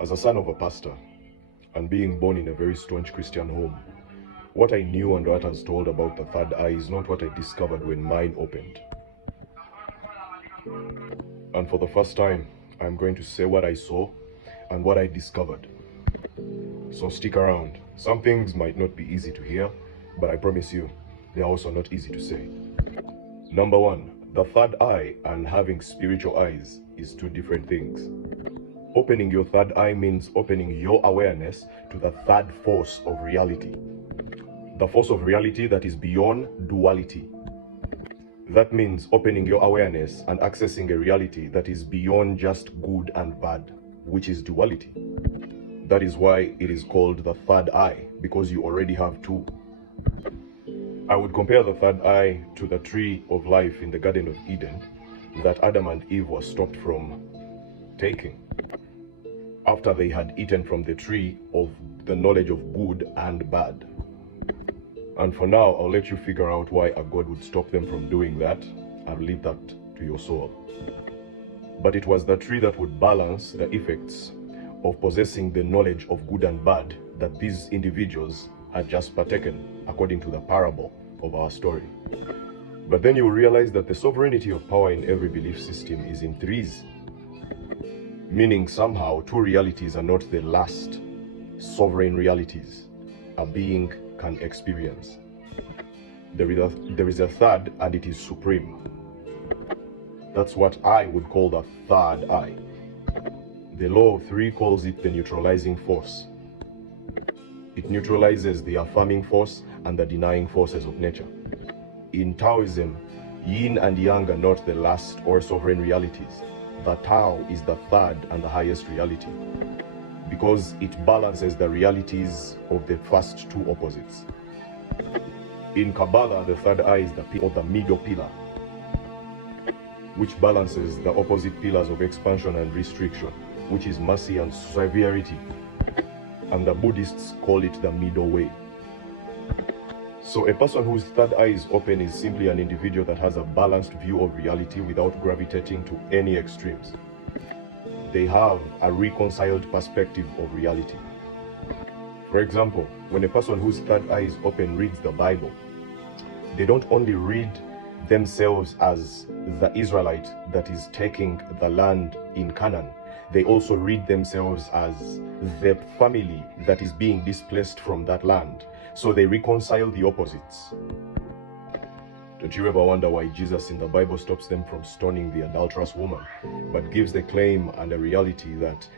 As a son of a pastor, and being born in a very staunch Christian home, what I knew and what I was told about the third eye is not what I discovered when mine opened. And for the first time, I'm going to say what I saw and what I discovered. So stick around. Some things might not be easy to hear, but I promise you, they are also not easy to say. Number one, the third eye and having spiritual eyes is two different things. Opening your third eye means opening your awareness to the third force of reality. The force of reality that is beyond duality. That means opening your awareness and accessing a reality that is beyond just good and bad, which is duality. That is why it is called the third eye, because you already have two. I would compare the third eye to the tree of life in the Garden of Eden that Adam and Eve were stopped from taking after they had eaten from the tree of the knowledge of good and bad. And for now, I'll let you figure out why a God would stop them from doing that. I'll leave that to your soul. But it was the tree that would balance the effects of possessing the knowledge of good and bad that these individuals had just partaken, according to the parable of our story. But then you will realize that the sovereignty of power in every belief system is in threes, meaning somehow two realities are not the last sovereign realities a being can experience. There is a third, and it is supreme. That's what I would call the third eye. The law of three calls it the neutralizing force. It neutralizes the affirming force and the denying forces of nature. In Taoism, yin and yang are not the last or sovereign realities. The Tao is the third and the highest reality, because it balances the realities of the first two opposites. In Kabbalah, the third eye is the middle pillar, which balances the opposite pillars of expansion and restriction, which is mercy and severity. And the Buddhists call it the middle way. So a person whose third eye is open is simply an individual that has a balanced view of reality without gravitating to any extremes. They have a reconciled perspective of reality. For example, when a person whose third eye is open reads the Bible, they don't only read themselves as the Israelite that is taking the land in Canaan, they also read themselves as the family that is being displaced from that land. So they reconcile the opposites. Don't you ever wonder why Jesus in the Bible stops them from stoning the adulterous woman, but gives the claim and the reality that